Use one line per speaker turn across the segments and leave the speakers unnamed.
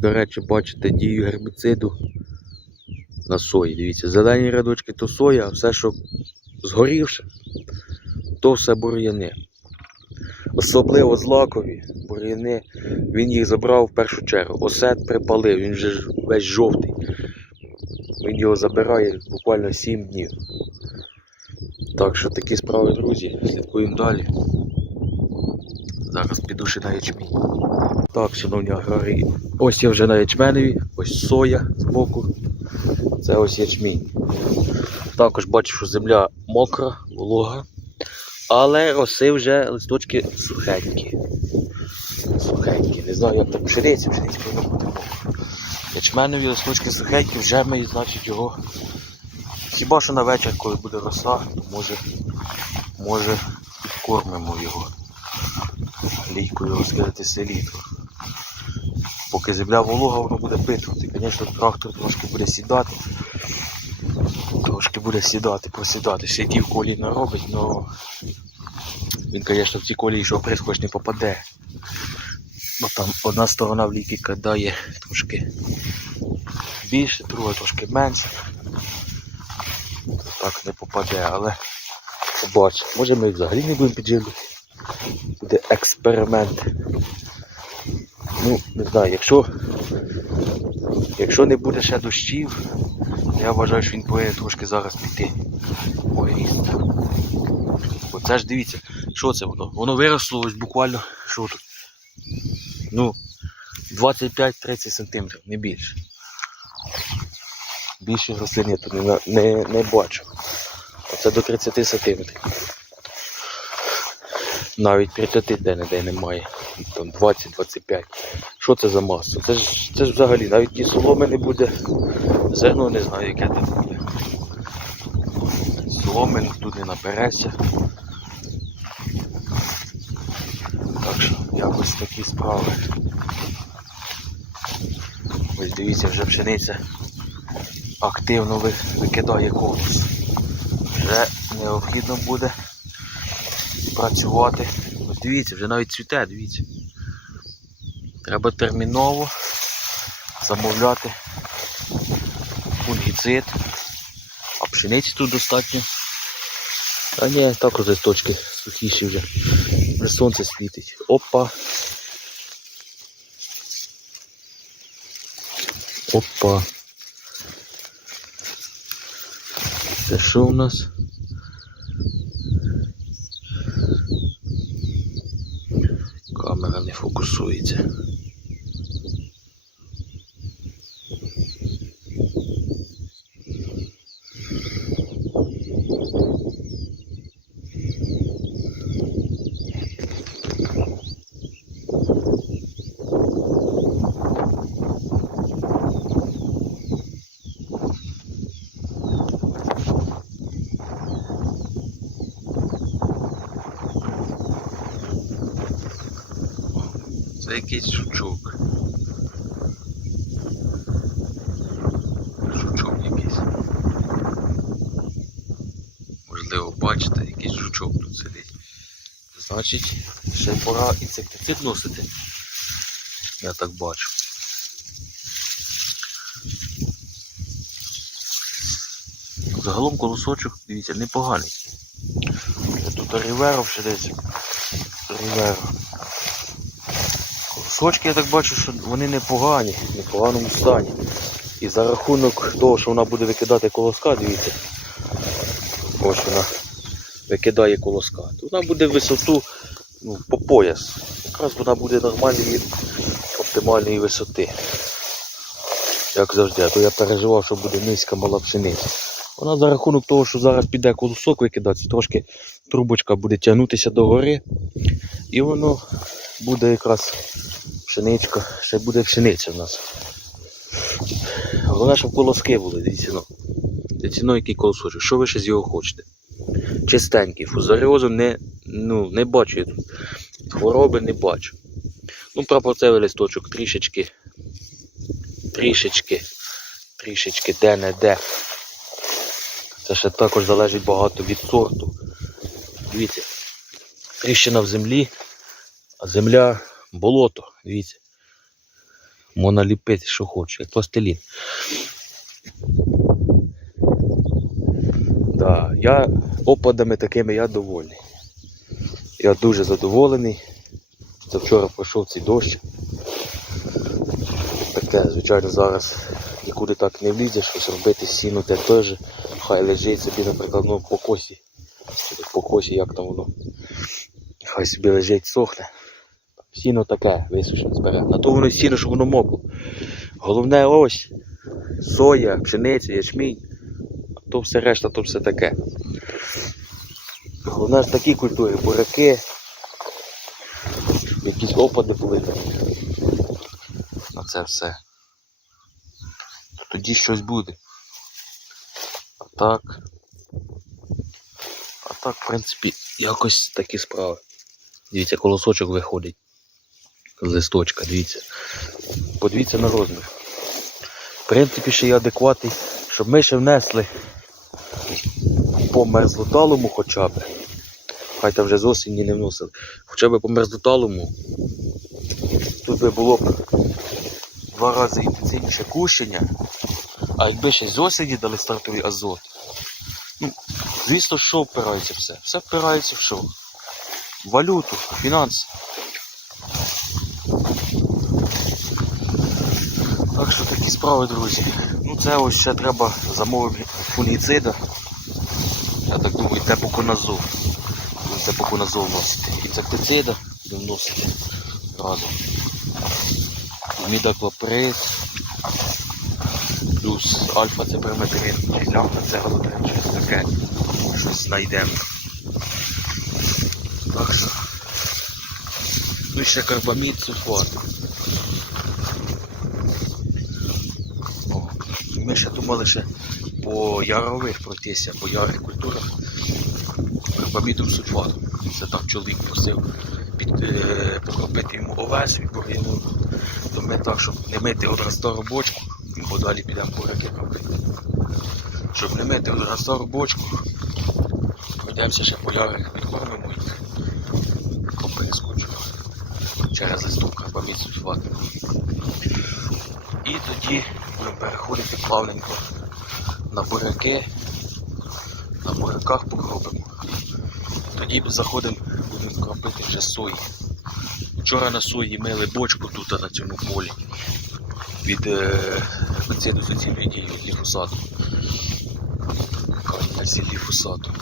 До речі, бачите дію гербіциду на сої. Дивіться, зелені рядочки то соя, а все, що згорівше, то все бур'яни. Особливо злакові бур'яни, він їх забрав в першу чергу. Осет припалив, він вже весь жовтий. Він його забирає буквально 7 днів. Так що такі справи, друзі, слідкуємо далі. Зараз піду ще на. Так, шановні аграрії, ось я вже на ячменеві, ось соя збоку. Це ось ячмінь. Також бачу, що земля мокра, волога. Але роси вже листочки сухенькі. Сухенькі. Не знаю, як пшениці повинно бути мокро. Ячменові листочки сухенькі, вже ми, значить, його. Хіба що на вечір, коли буде роса, то може, може підкормимо його. Лійкою розкрити селітро. Поки земля волога, воно буде питувати. Звісно, трактор трошки буде сідати. Трошки буде сідати, просідати. Ще ті в колії наробить, але він, звісно, в ці колії, що хоч не попаде. Бо там одна сторона в ліки кидає трошки більше, друга трошки менше. Так не попаде, але побач, може ми взагалі не будемо підживлювати. Буде експеримент. Ну, не знаю, якщо, якщо не буде ще дощів, я вважаю, що він повинен трошки зараз піти по ріст. Оце ж дивіться, що це воно? Воно виросло ось буквально, що тут? Ну, 25-30 см, не більше. Більше рослин я тут не, не, не бачу. Оце до 30 см. Навіть 30 де-не-де немає. Там 20-25. Що це за маса? Це ж, це ж взагалі навіть ні соломи не буде. Зерно не знаю, яке тут буде. Соломи тут не набереться. Так що якось такі справи. Ось дивіться, вже пшениця активно викидає конус. Вже необхідно буде працювати. Ось дивіться, вже навіть цвіте, дивіться. Треба терміново замовляти фунгіцид. А пшениці тут достатньо. А ні, також листочки сухіші вже. Вже сонце світить. Опа. Опа. Це що у нас? Не фокусується. Це якийсь жучок. Жучок якийсь. Можливо, бачите, якийсь жучок тут сидить. Значить, ще пора інсектицид носити. Я так бачу. Загалом колосочок, дивіться, непоганий. Тут ріверо ще десь. Ріверо. Сочки я так бачу, що вони непогані, в непоганому стані. І за рахунок того, що вона буде викидати колоска, дивіться. Ось вона викидає колоска. То вона буде висоту ну, по пояс. Якраз вона буде нормальної оптимальної висоти. Як завжди, а то я переживав, що буде низька мала пшениця. Вона за рахунок того, що зараз піде колосок викидатися, трошки трубочка буде тягнутися до гори. І воно буде якраз пшеничка, ще буде пшениця в нас. Головне, щоб колоски були, дивіться. Дивіться, який колосочок. Що ви ще з його хочете? Чистенький, фузаріозу не, ну, не бачу я тут. Хвороби не бачу. Ну, прапорцевий листочок трішечки, трішечки, трішечки де-не-де. Це ще також залежить багато від сорту. Дивіться, тріщина в землі, а земля болото, дивіться. Можна що хочеш, як пластилін. Да, я опадами такими я довольний. Я дуже задоволений. Це вчора пройшов цей дощ. Таке, звичайно, зараз нікуди так не влізеш, щось робити, сіну те теж. Хай лежить собі, наприклад, ну, по косі. По косі, як там воно. Хай собі лежить, сохне. Сіно таке, висушимо, зберемо. На то воно сіно, щоб воно мокло. Головне ось соя, пшениця, ячмінь. А то все решта, то все таке. Головне ж такі культури, буряки, якісь опади були. На це все. То тоді щось буде. А так. А так, в принципі, якось такі справи. Дивіться, колосочок виходить. Листочка, дивіться. Подивіться на розмір. В принципі, ще й адекватний, щоб ми ще внесли по мерзлоталому хоча б. Хай там вже з осені не вносили. Хоча б по мерзлоталому. Тут би було б два рази інтенсивніше кущення. А якби ще з осені дали стартовий азот. Ну, звісно, що впирається все? Все впирається в що? Валюту, фінанси. Так що такі справи, друзі. Ну це ось ще треба замовити фунгіцида. Я так думаю, тепоконазол. Тепоконазол вносити. Інсектицида будемо вносити разом. Мідаклоприд. Плюс альфа це периметрин, чи лямбда це голотрин, щось таке. Щось знайдемо. Так що. Ну і ще карбамід, сульфат. Ми ще думали ще по ярових пройтися, по ярих культурах. Карбамідом сульфатом. Це там чоловік просив під, е, покропити йому овес від бур'яну. То ми так, щоб не мити одразу стару бочку, бо далі підемо буряки кропити. Щоб не мити одразу стару бочку, пройдемося ще по ярих, підкормимо їх. Перескочимо через листок карбамід сульфат. І тоді будемо переходити плавненько на буряки. На буряках покропимо. Тоді заходимо, будемо кропити вже сої. Вчора на сої мили бочку тут на цьому полі від бензину суцільної дії від ліфосату. Кальцій ліфосату.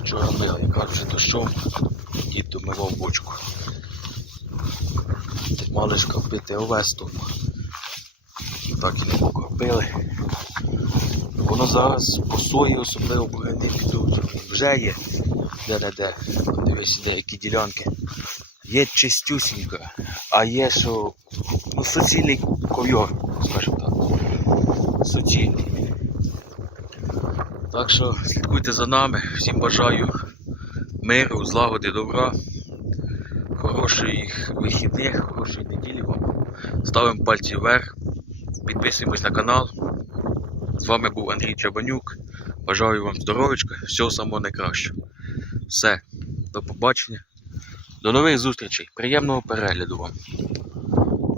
Вчора мили, яка вже дощом і домивав бочку. Мали ж кропити овес тут. Так і не покропили. Воно зараз по сої особливо буряни підуть. Вже є де-не-де. Дивись, деякі ділянки. Є чистюсінька, а є що ну, суцільний ковйор, скажімо так. Суцільний. Так що слідкуйте за нами. Всім бажаю миру, злагоди, добра, хороших вихідних, хорошої неділі вам. Ставимо пальці вверх, підписуємось на канал. З вами був Андрій Чабанюк. Бажаю вам здоров'ячка, всього самого найкращого. Все, до побачення. До нових зустрічей. Приємного перегляду вам.